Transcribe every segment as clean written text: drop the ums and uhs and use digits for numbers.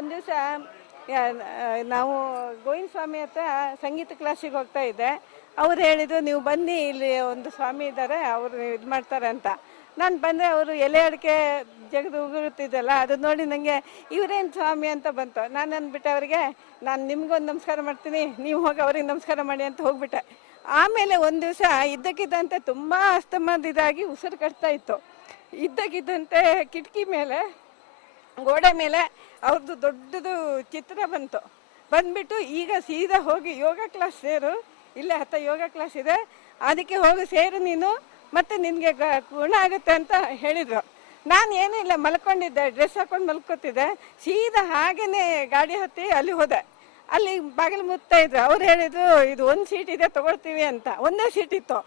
ಒಂದು ದಿವಸ ನಾವು ಗೋವಿಂದ ಸ್ವಾಮಿ ಹತ್ರ ಸಂಗೀತ ಕ್ಲಾಸಿಗೆ ಹೋಗ್ತಾ ಇದ್ದೆ. ಅವ್ರು ಹೇಳಿದ್ರು, ನೀವು ಬನ್ನಿ, ಇಲ್ಲಿ ಒಂದು ಸ್ವಾಮಿ ಇದ್ದಾರೆ, ಅವರು ಇದು ಮಾಡ್ತಾರೆ ಅಂತ. ನಾನು ಬಂದರೆ ಅವರು ಎಲೆ ಅಡಿಕೆ ಜಗದು ಉಗುರುತ್ತಿದ್ದಲ್ಲ, ಅದು ನೋಡಿ ನನಗೆ ಇವರೇನು ಸ್ವಾಮಿ ಅಂತ ಬಂತು. ನಾನು ಅಂದ್ಬಿಟ್ಟೆ ಅವರಿಗೆ, ನಾನು ನಿಮ್ಗೊಂದು ನಮಸ್ಕಾರ ಮಾಡ್ತೀನಿ, ನೀವು ಹೋಗಿ ಅವ್ರಿಗೆ ನಮಸ್ಕಾರ ಮಾಡಿ ಅಂತ ಹೋಗ್ಬಿಟ್ಟೆ. ಆಮೇಲೆ ಒಂದು ದಿವಸ ಇದ್ದಕ್ಕಿದ್ದಂತೆ ತುಂಬ ಅಸ್ತಮದಿದಾಗಿ ಉಸಿರು ಕಟ್ತಾ ಇತ್ತು. ಇದ್ದಕ್ಕಿದ್ದಂತೆ ಕಿಟಕಿ ಮೇಲೆ, ಗೋಡೆ ಮೇಲೆ ಅವ್ರದ್ದು ದೊಡ್ಡದು ಚಿತ್ರ ಬಂದ್ಬಿಟ್ಟು, ಈಗ ಸೀದಾ ಹೋಗಿ ಯೋಗ ಕ್ಲಾಸ್ ಸೇರು, ಇಲ್ಲೇ ಹತ್ತ ಯೋಗ ಕ್ಲಾಸ್ ಇದೆ, ಅದಕ್ಕೆ ಹೋಗಿ ಸೇರು ನೀನು, ಮತ್ತೆ ನಿನಗೆ ಗುಣ ಆಗುತ್ತೆ ಅಂತ ಹೇಳಿದರು. ನಾನು ಏನೂ ಇಲ್ಲ, ಮಲ್ಕೊಂಡಿದ್ದೆ, ಡ್ರೆಸ್ ಹಾಕೊಂಡು ಮಲ್ಕೋತಿದ್ದೆ. ಸೀದಾ ಹಾಗೇನೆ ಗಾಡಿ ಹತ್ತಿ ಅಲ್ಲಿ ಹೋದೆ. ಅಲ್ಲಿ ಬಾಗಿಲು ಮುತ್ತಾ ಇದ್ರು. ಅವ್ರು ಹೇಳಿದ್ರು, ಇದು ಒಂದು ಸೀಟ್ ಇದೆ ತಗೊಳ್ತೀವಿ ಅಂತ. ಒಂದೇ ಸೀಟ್ ಇತ್ತು.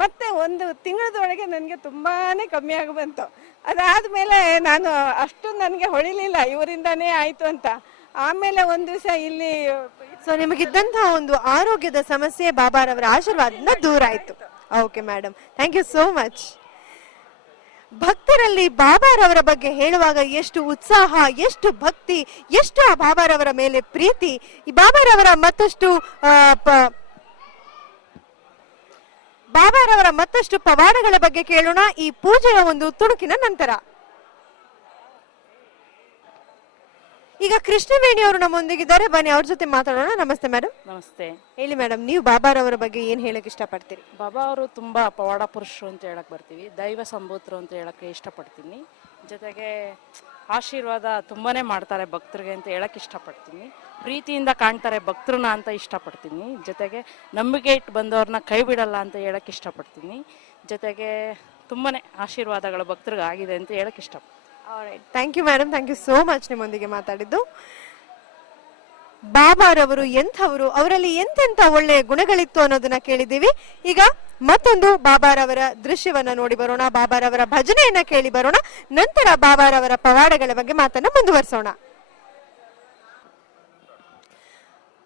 ಮತ್ತೆ ಒಂದು ತಿಂಗಳದೊಳಗೆ ನನಗೆ ತುಂಬಾ ಕಮ್ಮಿ ಆಗಿ ಬಂತು. ಅದಾದಮೇಲೆ ನಾನು ಅಷ್ಟು ನನಗೆ ಹೊಳಿಲಿಲ್ಲ, ಇವರಿಂದಾನೇ ಆಯಿತು ಅಂತ. ಆಮೇಲೆ ಒಂದು ದಿವಸ ಇಲ್ಲಿ ನಿಮಗಿದ್ದಂತಹ ಒಂದು ಆರೋಗ್ಯದ ಸಮಸ್ಯೆ ಬಾಬಾರವರ ಆಶೀರ್ವಾದದಿಂದ ದೂರ ಆಯ್ತು. Okay madam, thank you so much. ಭಕ್ತರಲ್ಲಿ ಬಾಬಾರವರ ಬಗ್ಗೆ ಹೇಳುವಾಗ ಎಷ್ಟು ಉತ್ಸಾಹ, ಎಷ್ಟು ಭಕ್ತಿ, ಎಷ್ಟು ಆ ಬಾಬಾರವರ ಮೇಲೆ ಪ್ರೀತಿ. ಈ ಬಾಬಾರವರ ಮತ್ತಷ್ಟು ಪವಾಡಗಳ ಬಗ್ಗೆ ಕೇಳೋಣ ಈ ಪೂಜೆಯ ಒಂದು ತುಣುಕಿನ ನಂತರ. ಈಗ ಕೃಷ್ಣವೇಣಿ ಅವರು ನಮ್ಮೊಂದಿಗಿದ್ದಾರೆ, ಬನ್ನಿ ಅವ್ರ ಜೊತೆ ಮಾತಾಡೋಣ. ನಮಸ್ತೆ ಮೇಡಮ್. ನಮಸ್ತೆ. ಹೇಳಿ ಮೇಡಮ್, ನೀವು ಬಾಬಾರವರ ಬಗ್ಗೆ ಏನ್ ಹೇಳಕ್ ಇಷ್ಟಪಡ್ತೀರಿ? ಬಾಬಾ ಅವರು ತುಂಬಾ ಪವಾಡ ಪುರುಷರು ಅಂತ ಹೇಳಕ್ ಬರ್ತೀವಿ, ದೈವ ಸಂಭೂತರು ಅಂತ ಹೇಳಕ್ಕೆ ಇಷ್ಟಪಡ್ತೀನಿ. ಜೊತೆಗೆ ಆಶೀರ್ವಾದ ತುಂಬಾನೇ ಮಾಡ್ತಾರೆ ಭಕ್ತರಿಗೆ ಅಂತ ಹೇಳಕ್ ಇಷ್ಟಪಡ್ತೀನಿ. ಪ್ರೀತಿಯಿಂದ ಕಾಣ್ತಾರೆ ಭಕ್ತರನ್ನ ಅಂತ ಇಷ್ಟಪಡ್ತೀನಿ. ಜೊತೆಗೆ ನಂಬಿಕೆ ಇಟ್ಟು ಬಂದವ್ರನ್ನ ಕೈ ಬಿಡಲ್ಲ ಅಂತ ಹೇಳಕ್ ಇಷ್ಟಪಡ್ತೀನಿ. ಜೊತೆಗೆ ತುಂಬಾನೇ ಆಶೀರ್ವಾದಗಳು ಭಕ್ತರಿಗೆ ಆಗಿದೆ ಅಂತ ಹೇಳಕ್ ಇಷ್ಟಪಡ್ತೀನಿ. Thank you madam, thank you so much ನಿಮ್ಮೊಂದಿಗೆ ಮಾತಾಡಿದ್ದು. ಬಾಬಾರವರು ಎಂಥವರು, ಅವರಲ್ಲಿ ಎಂತೆಂಥ ಒಳ್ಳೆಯ ಗುಣಗಳಿತ್ತು ಅನ್ನೋದನ್ನ ಕೇಳಿದ್ದೀವಿ. ಈಗ ಮತ್ತೊಂದು ಬಾಬಾರವರ ದೃಶ್ಯವನ್ನ ನೋಡಿ ಬರೋಣ, ಬಾಬಾರವರ ಭಜನೆಯನ್ನ ಕೇಳಿ ಬರೋಣ. ನಂತರ ಬಾಬಾರವರ ಪವಾಡಗಳ ಬಗ್ಗೆ ಮಾತನ್ನ ಮುಂದುವರಿಸೋಣ.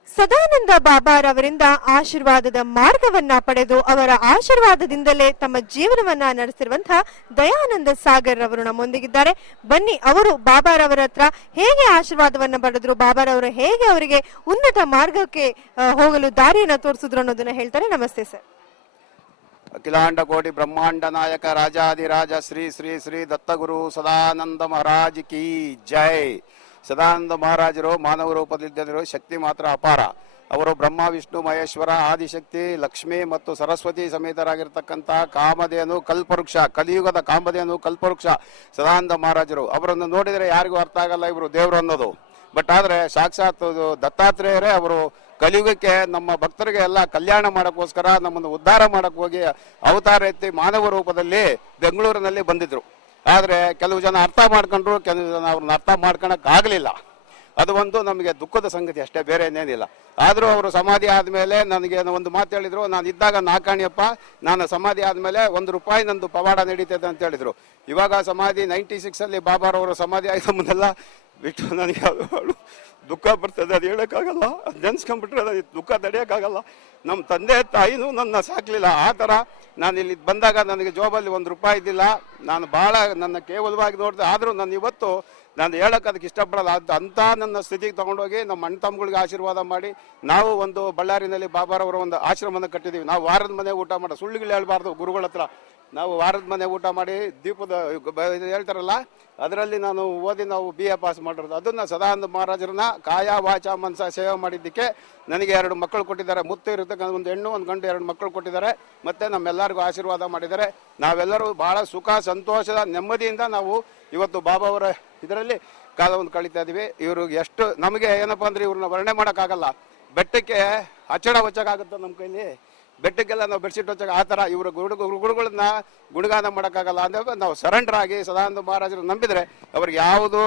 ಸದಾನಂದ ಬಾಬಾರವರಿಂದ ಆಶೀರ್ವಾದದ ಮಾರ್ಗವನ್ನ ಪಡೆದು ಅವರ ಆಶೀರ್ವಾದದಿಂದಲೇ ತಮ್ಮ ಜೀವನವನ್ನ ನಡೆಸಿರುವಂತಹ ದಯಾನಂದ ಸಾಗರ್ ಅವರು ನಮ್ಮೊಂದಿಗಿದ್ದಾರೆ. ಬನ್ನಿ ಅವರು ಬಾಬಾರವರ ಹತ್ರ ಹೇಗೆ ಆಶೀರ್ವಾದವನ್ನ ಪಡೆದ್ರು, ಬಾಬಾರವರು ಹೇಗೆ ಅವರಿಗೆ ಉನ್ನತ ಮಾರ್ಗಕ್ಕೆ ಹೋಗಲು ದಾರಿಯನ್ನ ತೋರಿಸಿದ್ರು ಅನ್ನೋದನ್ನ ಹೇಳ್ತಾರೆ. ನಮಸ್ತೆ ಸರ್. ಅಖಿಲಾಂಡ ಕೋಟಿ ಬ್ರಹ್ಮಾಂಡ ನಾಯಕ ರಾಜಾದಿರಾಜ ಶ್ರೀ ಶ್ರೀ ಶ್ರೀ ದತ್ತಗುರು ಸದಾನಂದ ಮಹಾರಾಜ್ ಕಿ ಜೈ. ಸದಾನಂದ ಮಹಾರಾಜರು ಮಾನವ ರೂಪದಲ್ಲಿದ್ದರು, ಶಕ್ತಿ ಮಾತ್ರ ಅಪಾರ. ಅವರು ಬ್ರಹ್ಮ ವಿಷ್ಣು ಮಹೇಶ್ವರ ಆದಿಶಕ್ತಿ ಲಕ್ಷ್ಮಿ ಮತ್ತು ಸರಸ್ವತಿ ಸಮೇತರಾಗಿರ್ತಕ್ಕಂಥ ಕಾಮಧೇನು ಕಲ್ಪವೃಕ್ಷ, ಕಲಿಯುಗದ ಕಾಮಧೇನು ಕಲ್ಪವೃಕ್ಷ ಸದಾನಂದ ಮಹಾರಾಜರು. ಅವರನ್ನು ನೋಡಿದರೆ ಯಾರಿಗೂ ಅರ್ಥ ಆಗಲ್ಲ ಇವರು ದೇವರು ಅನ್ನೋದು. ಬಟ್ ಆದ್ರೆ ಸಾಕ್ಷಾತ್ ದತ್ತಾತ್ರೇಯರೇ ಅವರು ಕಲಿಯುಗಕ್ಕೆ ನಮ್ಮ ಭಕ್ತರಿಗೆ ಎಲ್ಲ ಕಲ್ಯಾಣ ಮಾಡಕ್ಕೋಸ್ಕರ, ನಮ್ಮನ್ನು ಉದ್ಧಾರ ಮಾಡಕ್ ಹೋಗಿ ಅವತಾರ ಎತ್ತಿ ಮಾನವ ರೂಪದಲ್ಲಿ ಬೆಂಗಳೂರಿನಲ್ಲಿ ಬಂದಿದ್ರು. ಆದ್ರೆ ಕೆಲವು ಜನ ಅರ್ಥ ಮಾಡ್ಕೊಂಡ್ರು, ಕೆಲವು ಜನ ಅವ್ರನ್ನ ಅರ್ಥ ಮಾಡ್ಕೊಳಕ್ ಆಗ್ಲಿಲ್ಲ. ಅದು ಒಂದು ನಮಗೆ ದುಃಖದ ಸಂಗತಿ ಅಷ್ಟೇ, ಬೇರೆ ಏನೇನಿಲ್ಲ. ಆದ್ರೂ ಅವರು ಸಮಾಧಿ ಆದ್ಮೇಲೆ ನನಗೆ ಒಂದು ಮಾತು ಹೇಳಿದ್ರು, ನಾನು ಇದ್ದಾಗ ನಾಕಾಣಿಯಪ್ಪ, ನಾನು ಸಮಾಧಿ ಆದ್ಮೇಲೆ ₹1 ನಂದು ಪವಾಡ ನಡೀತದೆ ಅಂತ ಹೇಳಿದ್ರು. ಇವಾಗ ಸಮಾಧಿ 96 ಅಲ್ಲಿ ಬಾಬಾರವರು ಸಮಾಧಿ ಆಯ್ತು ಮುಂದೆಲ್ಲ ಬಿಟ್ಟು ನನಗೆ ದುಃಖ ಬರ್ತದೆ, ಅದು ಹೇಳಕ್ಕಾಗಲ್ಲ. ನೆನ್ಸ್ಕೊಂಡ್ಬಿಟ್ರೆ ನನಗೆ ದುಃಖ ತಡೆಯೋಕ್ಕಾಗಲ್ಲ. ನಮ್ಮ ತಂದೆ ತಾಯಿನೂ ನನ್ನ ಸಾಕ್ಲಿಲ್ಲ. ಆ ಥರ ನಾನು ಇಲ್ಲಿ ಬಂದಾಗ ನನಗೆ ಜೋಬಲ್ಲಿ ₹1 ಇದ್ದಿಲ್ಲ. ನಾನು ಭಾಳ ನನ್ನ ಕೇವಲವಾಗಿ ನೋಡಿದೆ. ಆದರೂ ನಾನು ಇವತ್ತು ನಾನು ಹೇಳಕ್ಕೆ ಅದಕ್ಕೆ ಇಷ್ಟಪಡಲ್ಲ. ಅಂತ ನನ್ನ ಸ್ಥಿತಿಗೆ ತಗೊಂಡೋಗಿ ನಮ್ಮ ಅಣ್ಣ ತಮ್ಮಗಳಿಗೆ ಆಶೀರ್ವಾದ ಮಾಡಿ ನಾವು ಒಂದು ಬಳ್ಳಾರಿನಲ್ಲಿ ಬಾಬಾರವರ ಒಂದು ಆಶ್ರಮನ ಕಟ್ಟಿದ್ದೀವಿ. ನಾವು ವಾರದ ಮನೆ ಊಟ ಮಾಡೋ, ಸುಳ್ಳುಗಳು ಹೇಳ್ಬಾರ್ದು ಗುರುಗಳ ಹತ್ರ. ನಾವು ವಾರದ ಮನೆ ಊಟ ಮಾಡಿ ದೀಪದ ಹೇಳ್ತಾರಲ್ಲ, ಅದರಲ್ಲಿ ನಾನು ಓದಿ ನಾವು BA ಪಾಸ್ ಮಾಡಿರೋದು. ಅದನ್ನ ಸದಾನಂದ ಮಹಾರಾಜರನ್ನ ಕಾಯ ವಾಚ ಮನಸ ಸೇವೆ ಮಾಡಿದ್ದಕ್ಕೆ ನನಗೆ 2 ಮಕ್ಕಳು ಕೊಟ್ಟಿದ್ದಾರೆ. ಮುತ್ತು ಇರತಕ್ಕಂಥ ಒಂದು ಹೆಣ್ಣು ಒಂದು ಗಂಡು 2 ಮಕ್ಕಳು ಕೊಟ್ಟಿದ್ದಾರೆ. ಮತ್ತೆ ನಮ್ಮೆಲ್ಲರಿಗೂ ಆಶೀರ್ವಾದ ಮಾಡಿದ್ದಾರೆ. ನಾವೆಲ್ಲರೂ ಬಹಳ ಸುಖ ಸಂತೋಷದ ನೆಮ್ಮದಿಯಿಂದ ನಾವು ಇವತ್ತು ಬಾಬಾ ಅವರ ಇದರಲ್ಲಿ ಕಾಲವನ್ನು ಕಳೀತಾ ಇದೀವಿ. ಇವರು ಎಷ್ಟು ನಮಗೆ ಏನಪ್ಪಾ ಅಂದ್ರೆ ಇವ್ರನ್ನ ವರ್ಣನೆ ಮಾಡೋಕ್ಕಾಗಲ್ಲ. ಬೆಟ್ಟಕ್ಕೆ ಅಚ್ಚಡ ಹೊಚ್ಚಕ್ಕಾಗುತ್ತೆ ನಮ್ಮ ಕೈಲಿ, ಬೆಟ್ಟಕ್ಕೆಲ್ಲ ನಾವು ಬೆಡ್ಶೀಟ್ ಹೊಚ್ಚಾಗ ಆ ಥರ ಇವರು ಗುರುಗಳನ್ನ ಗುಣಗಾನ ಮಾಡೋಕ್ಕಾಗಲ್ಲ. ಅಂದ್ರೆ ನಾವು ಸರೆಂಡರ್ ಆಗಿ ಸದಾನಂದ ಮಹಾರಾಜರು ನಂಬಿದ್ರೆ ಅವ್ರಿಗೆ ಯಾವುದು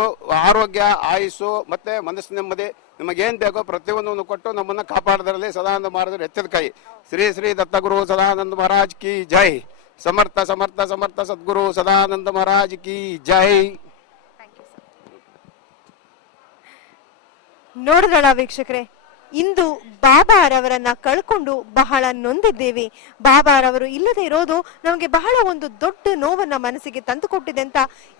ಆರೋಗ್ಯ, ಆಯುಸ್ಸು ಮತ್ತೆ ಮನಸ್ಸು ನೆಮ್ಮದಿ ನಮಗೇನು ಬೇಕೋ ಪ್ರತಿಯೊಂದನ್ನು ಕೊಟ್ಟು ನಮ್ಮನ್ನ ಕಾಪಾಡೋದ್ರಲ್ಲಿ ಸದಾನಂದ ಮಹಾರಾಜರು ಎತ್ತಿದ ಕೈ. ಶ್ರೀ ಶ್ರೀ ದತ್ತಗುರು ಸದಾನಂದ ಮಹಾರಾಜ್ ಕಿ ಜೈ. ಸಮರ್ಥ ಸಮರ್ಥ ಸಮರ್ಥ ಸದ್ಗುರು ಸದಾನಂದ ಮಹಾರಾಜ್ ಕಿ ಜೈ. ನೋಡಿದ್ರಲ್ಲ ವೀಕ್ಷಕರೇ, ಇಂದು ಬಾಬಾರವರನ್ನ ಕಳ್ಕೊಂಡು ಬಹಳ ನೊಂದಿದ್ದೇವೆ. ಬಾಬಾರವರು ಇಲ್ಲದೆ ಇರೋದು ನಮಗೆ ಬಹಳ ಒಂದು ದೊಡ್ಡ ನೋವನ್ನ ಮನಸ್ಸಿಗೆ ತಂದುಕೊಟ್ಟಿದೆ ಅಂತ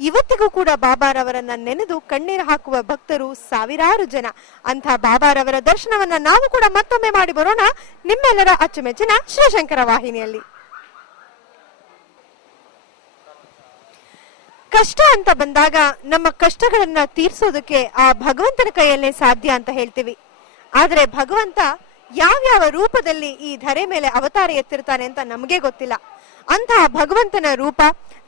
ಇವತ್ತಿಗೂ ಕೂಡ ಬಾಬಾರವರನ್ನ ನೆನೆದು ಕಣ್ಣೀರು ಹಾಕುವ ಭಕ್ತರು ಸಾವಿರಾರು ಜನ. ಅಂಥ ಬಾಬಾರವರ ದರ್ಶನವನ್ನ ನಾವು ಕೂಡ ಮತ್ತೊಮ್ಮೆ ಮಾಡಿ ಬರೋಣ ನಿಮ್ಮೆಲ್ಲರ ಅಚ್ಚುಮೆಚ್ಚಿನ ಶಿವಶಂಕರ ವಾಹಿನಿಯಲ್ಲಿ. ಕಷ್ಟ ಅಂತ ಬಂದಾಗ ನಮ್ಮ ಕಷ್ಟಗಳನ್ನ ತೀರ್ಸೋದಕ್ಕೆ ಆ ಭಗವಂತನ ಕೈಯಲ್ಲೇ ಸಾಧ್ಯ ಅಂತ ಹೇಳ್ತೀವಿ. ಆದ್ರೆ ಭಗವಂತ ಯಾವ್ಯಾವ ರೂಪದಲ್ಲಿ ಈ ಧರೆ ಮೇಲೆ ಅವತಾರ ಎತ್ತಿರ್ತಾನೆ ಅಂತ ನಮಗೆ ಗೊತ್ತಿಲ್ಲ. ಅಂತಹ ಭಗವಂತನ ರೂಪ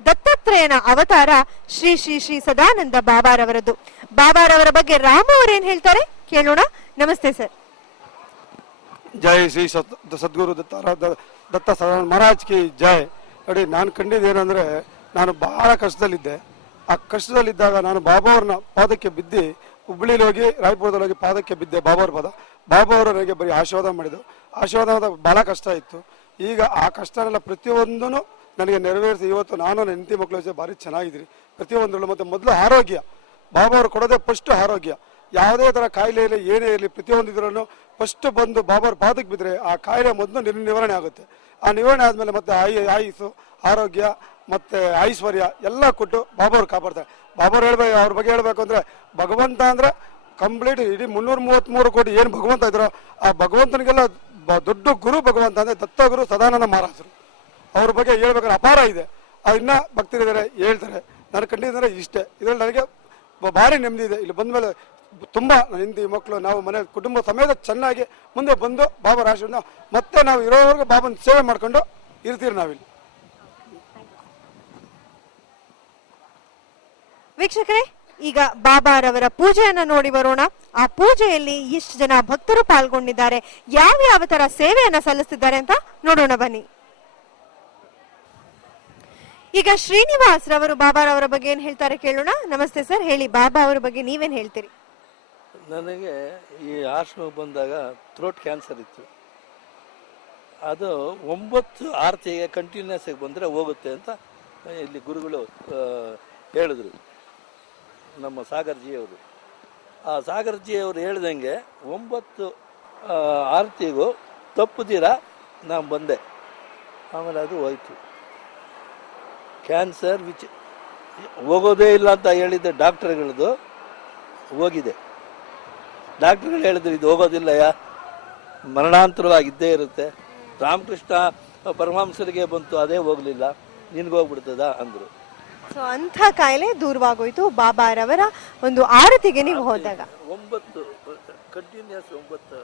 ದತ್ತಾತ್ರೇಯನ ಅವತಾರ ಶ್ರೀ ಶ್ರೀ ಶ್ರೀ ಸದಾನಂದ ಬಾಬಾರವರದ್ದು. ಬಾಬಾರವರ ಬಗ್ಗೆ ರಾಮ ಅವರೇನ್ ಹೇಳ್ತಾರೆ ಕೇಳೋಣ. ನಮಸ್ತೆ ಸರ್. ಜೈ ಶ್ರೀ ಸದ್ಗುರು ದತ್ತ ಸದಾನಂದ ಮಹಾರಾಜ್ ಕಿ ಜೈ. ನೋಡಿ, ನಾನು ಕಂಡಿದ್ದೇನೆಂದ್ರೆ, ನಾನು ಬಹಳ ಕಷ್ಟದಲ್ಲಿದ್ದೆ. ಆ ಕಷ್ಟದಲ್ಲಿದ್ದಾಗ ನಾನು ಬಾಬಾ ಅವ್ರನ್ನ ಪಾದಕ್ಕೆ ಬಿದ್ದು ಹುಬ್ಬಳ್ಳಿಲಿ ಹೋಗಿ ರಾಯಪುರದಲ್ಲಿ ಹೋಗಿ ಪಾದಕ್ಕೆ ಬಿದ್ದೆ. ಬಾಬಾವ್ರ ಪಾದ. ಬಾಬಾ ಅವರು ನನಗೆ ಬರೀ ಆಶೀರ್ವಾದ ಮಾಡಿದ್ರು. ಆಶೀರ್ವಾದ ಬಹಳ ಕಷ್ಟ ಇತ್ತು. ಈಗ ಆ ಕಷ್ಟನೆಲ್ಲ ಪ್ರತಿಯೊಂದೂ ನನಗೆ ನೆರವೇರಿಸಿ ಇವತ್ತು ನಾನು ನನ್ನ ಹೆಂಡತಿ ಮಕ್ಕಳು ಜೊತೆ ಭಾರಿ ಚೆನ್ನಾಗಿದ್ದೀರಿ ಪ್ರತಿಯೊಂದರಲ್ಲೂ. ಮತ್ತೆ ಮೊದಲು ಆರೋಗ್ಯ, ಬಾಬಾ ಅವರು ಕೊಡೋದೇ ಫಸ್ಟ್ ಆರೋಗ್ಯ. ಯಾವುದೇ ಥರ ಕಾಯಿಲೆ ಇರಲಿ ಏನೇ ಇರಲಿ ಪ್ರತಿಯೊಂದಿದ್ರೂ ಫಸ್ಟ್ ಬಂದು ಬಾಬಾವ್ರ ಪಾದಕ್ಕೆ ಬಿದ್ದರೆ ಆ ಕಾಯಿಲೆ ಮೊದಲು ನಿವಾರಣೆ ಆಗುತ್ತೆ. ಆ ನಿವಾರಣೆ ಆದಮೇಲೆ ಮತ್ತೆ ಆಯುಸ್ಸು, ಆರೋಗ್ಯ ಮತ್ತೆ ಐಶ್ವರ್ಯ ಎಲ್ಲ ಕೊಟ್ಟು ಬಾಬಾವ್ರು ಕಾಪಾಡ್ತಾರೆ. ಬಾಬಾವ್ರು ಹೇಳ್ಬೇಕು, ಅವ್ರ ಬಗ್ಗೆ ಹೇಳ್ಬೇಕು ಅಂದ್ರೆ, ಭಗವಂತ ಅಂದ್ರೆ ಕಂಪ್ಲೀಟ್ ಇಡೀ 333 ಕೋಟಿ ಏನು ಭಗವಂತ ಇದ್ರು, ಆ ಭಗವಂತನಿಗೆಲ್ಲ ದೊಡ್ಡ ಗುರು ಭಗವಂತ ಅಂದ್ರೆ ದತ್ತಗುರು ಸದಾನಂದ ಮಹಾರಾಜರು. ಅವ್ರ ಬಗ್ಗೆ ಹೇಳ್ಬೇಕಾದ್ರೆ ಅಪಾರ ಇದೆ. ಇನ್ನ ಭಕ್ತರಿದ್ದಾರೆ ಹೇಳ್ತಾರೆ. ನಾನು ಕಂಡಿದ್ದಾರೆ ಇಷ್ಟೇ. ಇದರಲ್ಲಿ ನನಗೆ ಭಾರಿ ನೆಮ್ಮದಿ ಇದೆ. ಇಲ್ಲಿ ಬಂದ್ಮೇಲೆ ತುಂಬಾ ನನ್ನ ಹೆಂಡತಿ ಮಕ್ಕಳು ನಾವು ಮನೆ ಕುಟುಂಬ ಸಮೇತ ಚೆನ್ನಾಗಿ ಮುಂದೆ ಬಂದು ಬಾಬಾ ಆಶೀರ್ವಾದ ಮತ್ತೆ ನಾವು ಇರೋವರೆಗೂ ಬಾಬಾನ ಸೇವೆ ಮಾಡ್ಕೊಂಡು ಇರ್ತೀರಿ ನಾವಿಲ್ಲಿ. ವೀಕ್ಷಕರೇ, ಈಗ ಬಾಬಾರವರ ಪೂಜೆಯನ್ನ ನೋಡಿ ಬರೋಣ. ಆ ಪೂಜೆಯಲ್ಲಿ ಎಷ್ಟು ಜನ ಭಕ್ತರು ಪಾಲ್ಗೊಂಡಿದ್ದಾರೆ, ಯಾವ ತರ ಸೇವೆಯನ್ನ ಸಲ್ಲಿಸ್ತಿದ್ದಾರೆ ಅಂತ ನೋಡೋಣ ಬನ್ನಿ. ಈಗ ಶ್ರೀನಿವಾಸ್ ರವರು ಬಾಬಾರವರ ಬಗ್ಗೆ ಏನ್ ಹೇಳ್ತಾರೆ ಕೇಳೋಣ. ನಮಸ್ತೆ ಸರ್, ಹೇಳಿ ಬಾಬಾ ಅವರ ಬಗ್ಗೆ ನೀವೇನ್ ಹೇಳ್ತೀರಿ? ನನಗೆ ಈ ಆಶ್ರಮಕ್ಕೆ ಬಂದಾಗ ಥ್ರೋಟ್ ಕ್ಯಾನ್ಸರ್ ಇತ್ತು. ಅದು 9 ಆರತಿಗೆ ಕಂಟಿನ್ಯೂಸ್ ಆಗಿ ಬಂದರೆ ಹೋಗುತ್ತೆ ಅಂತ ಇಲ್ಲಿ ಗುರುಗಳು ಹೇಳಿದ್ರು, ನಮ್ಮ ಸಾಗರ್ಜಿಯವರು. ಆ ಸಾಗರ್ಜಿಯವರು ಹೇಳ್ದಂಗೆ 9 ಆರತಿಗೂ ತಪ್ಪುದಿರ ನಾನು ಬಂದೆ. ಆಮೇಲೆ ಅದು ಹೋಯ್ತು. ಕ್ಯಾನ್ಸರ್ ಹೋಗೋದೇ ಇಲ್ಲ ಅಂತ ಹೇಳಿದ್ದೆ ಡಾಕ್ಟರ್ಗಳದ್ದು, ಹೋಗಿದೆ. ಡಾಕ್ಟರ್ಗಳು ಹೇಳಿದ್ರು ಇದು ಹೋಗೋದಿಲ್ಲ, ಮರಣಾಂತರವಾಗಿದ್ದೇ ಇರುತ್ತೆ. ರಾಮಕೃಷ್ಣ ಪರಮಹಂಸರಿಗೆ ಬಂತು, ಅದೇ ಹೋಗ್ಲಿಲ್ಲ, ನಿನ್ಗೋಗ್ಬಿಡ್ತದ ಅಂದ್ರು. ಸೊ ಅಂಥ ಕಾಯಿಲೆ ದೂರವಾಗೋಯ್ತು ಬಾಬಾರವರ ಒಂದು ಆರತಿಗೆ ನೀವು ಹೋದಾಗ. 9 continues 9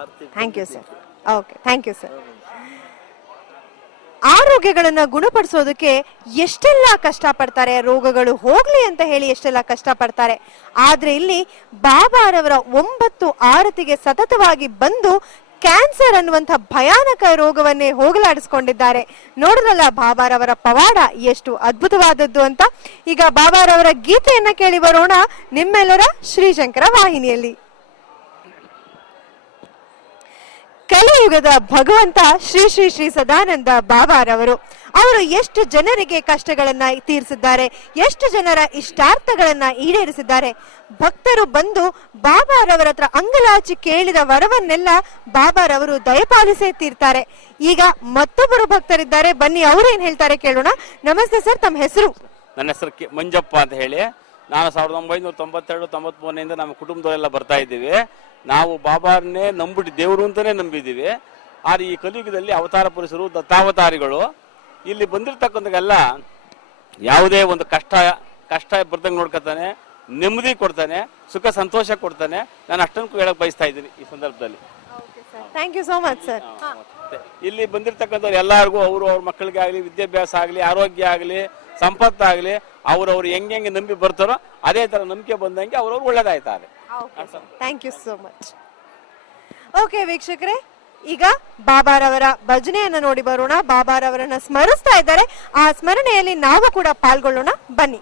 aarti. Thank you sir. Okay, thank you sir. ಆರೋಗ್ಯಗಳನ್ನ ಗುಣಪಡಿಸೋದಕ್ಕೆ ಎಷ್ಟೆಲ್ಲ ಕಷ್ಟಪಡ್ತಾರೆ, ರೋಗಗಳು ಹೋಗ್ಲಿ ಅಂತ ಹೇಳಿ ಎಷ್ಟೆಲ್ಲ ಕಷ್ಟಪಡ್ತಾರೆ. ಆದ್ರೆ ಇಲ್ಲಿ ಬಾಬಾರವರ 9 ಆರತಿಗೆ ಸತತವಾಗಿ ಬಂದು ಕ್ಯಾನ್ಸರ್ ಅನ್ನುವಂಥ ಭಯಾನಕ ರೋಗವನ್ನೇ ಹೋಗಲಾಡಿಸ್ಕೊಂಡಿದ್ದಾರೆ. ನೋಡಿದ್ರಲ್ಲ ಬಾಬಾರವರ ಪವಾಡ ಎಷ್ಟು ಅದ್ಭುತವಾದದ್ದು ಅಂತ. ಈಗ ಬಾಬಾರವರ ಗೀತೆಯನ್ನ ಕೇಳಿ ಬರೋಣ ನಿಮ್ಮೆಲ್ಲರ ಶ್ರೀಶಂಕರ ವಾಹಿನಿಯಲ್ಲಿ. ಕಲಿಯುಗದ ಭಗವಂತ ಶ್ರೀ ಶ್ರೀ ಶ್ರೀ ಸದಾನಂದ ಬಾಬಾರವರು. ಅವರು ಎಷ್ಟು ಜನರಿಗೆ ಕಷ್ಟಗಳನ್ನ ತೀರಿಸಿದ್ದಾರೆ, ಎಷ್ಟು ಜನರ ಇಷ್ಟಾರ್ಥಗಳನ್ನ ಈಡೇರಿಸಿದ್ದಾರೆ. ಭಕ್ತರು ಬಂದು ಬಾಬಾರವರ ಹತ್ರ ಅಂಗಲಾಚಿ ಕೇಳಿದ ವರವನ್ನೆಲ್ಲ ಬಾಬಾರವರು ದಯಪಾಲಿಸೇ ತೀರ್ತಾರೆ. ಈಗ ಮತ್ತೊಬ್ಬರು ಭಕ್ತರಿದ್ದಾರೆ, ಬನ್ನಿ ಅವ್ರೇನ್ ಹೇಳ್ತಾರೆ ಕೇಳೋಣ. ನಮಸ್ತೆ ಸರ್, ತಮ್ಮ ಹೆಸರು? ನನ್ನ ಹೆಸರು ಮಂಜಪ್ಪ ಅಂತ ಹೇಳಿ. ನಾನು 1992-93 ನಮ್ಮ ಕುಟುಂಬದವರೆಲ್ಲ ಬರ್ತಾ ಇದ್ದೀವಿ. ನಾವು ಬಾಬಾರನ್ನೇ ನಂಬಿಟ್ಟು ದೇವರು ಅಂತಾನೆ ನಂಬಿದ್ದೀವಿ. ಆದ್ರೆ ಈ ಕಲಿಯುಗದಲ್ಲಿ ಅವತಾರ ಪುರುಷರು ದತ್ತಾವತಾರಿಗಳು ಇಲ್ಲಿ ಬಂದಿರ್ತಕ್ಕಂಥಲ್ಲ ಯಾವುದೇ ಒಂದು ಕಷ್ಟ ಬರ್ದಂಗೆ ನೋಡ್ಕೊತಾನೆ, ನೆಮ್ಮದಿ ಕೊಡ್ತಾನೆ, ಸುಖ ಸಂತೋಷ ಕೊಡ್ತಾನೆ. ನಾನು ಅಷ್ಟನ್ನು ಹೇಳಕ್ ಬಯಸ್ತಾ ಇದ್ದೀನಿ ಈ ಸಂದರ್ಭದಲ್ಲಿ. Thank you so much sir. ಇಲ್ಲಿ ಬಂದಿರ್ತಕ್ಕಂಥವ್ರು ಎಲ್ಲರಿಗೂ ಅವ್ರ ಮಕ್ಕಳಿಗೆ ಆಗಲಿ, ವಿದ್ಯಾಭ್ಯಾಸ ಆಗಲಿ, ಆರೋಗ್ಯ ಆಗಲಿ, ಸಂಪತ್ತಾಗಲಿ, ಅವ್ರವ್ರು ಹೆಂಗೆ ನಂಬಿ ಬರ್ತಾರೋ ಅದೇ ತರ ನಂಬಿಕೆ ಬಂದಂಗೆ ಅವ್ರವ್ರು ಒಳ್ಳೇದಾಯ್ತಾರೆ. Thank you so much. Okay ವೀಕ್ಷಕರೇ, ಈಗ ಬಾಬಾರವರ ಭಜನೆಯನ್ನ ನೋಡಿ ಬರೋಣ. ಬಾಬಾರವರನ್ನ ಸ್ಮರಿಸ್ತಾ ಇದ್ದಾರೆ, ಆ ಸ್ಮರಣೆಯಲ್ಲಿ ನಾವು ಕೂಡ ಪಾಲ್ಗೊಳ್ಳೋಣ ಬನ್ನಿ.